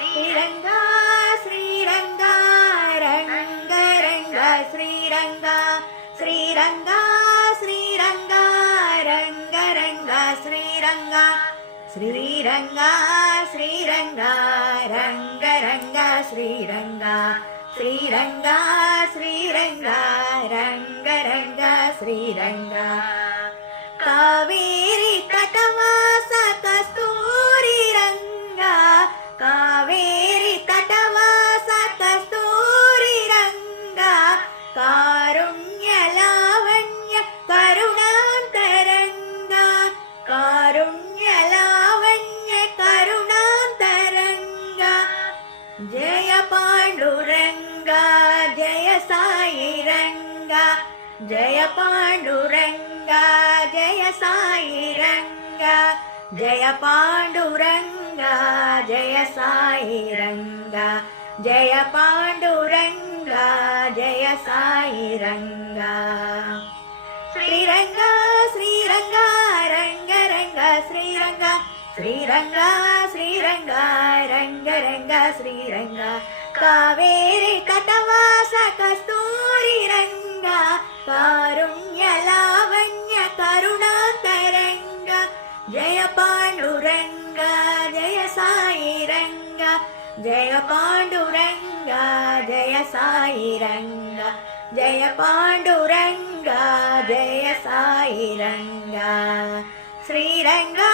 శ్రీరంగా శ్రీరంగా రంగ రంగ శ్రీరంగా శ్రీరంగా శ్రీరంగా రంగ రంగ శ్రీరంగా శ్రీరంగా శ్రీరంగా రంగ రంగ శ్రీరంగా శ్రీరంగా శ్రీరంగా రంగ రంగ శ్రీరంగా కావేరి తటవాస కస్తూరి రంగా కావేరి తటవాస కస్తూరి రంగా కారుణ్య లావణ్య కరుణాంతరంగా కారుణ్య లావణ్య కరుణాంతరంగా జయ పాండురంగా జయ సాయి రంగా జయ పాండురంగా జయ సాయి రంగా జయ పాండురంగా జయ సాయి రంగా జయ పాండురంగా జయ సాయి రంగా శ్రీరంగా శ్రీరంగా రంగ రంగ శ్రీరంగా శ్రీరంగా శ్రీరంగా రంగ రంగ శ్రీరంగా కావేరి తటవాస కస్తూరి రంగా కారుణ్య లావణ్య కరుణాకరంగా జయ పాండురంగా జయ సాయి రంగా జయ పాండురంగా జయ సాయి రంగా జయ పాండురంగా జయ సాయి రంగా శ్రీరంగా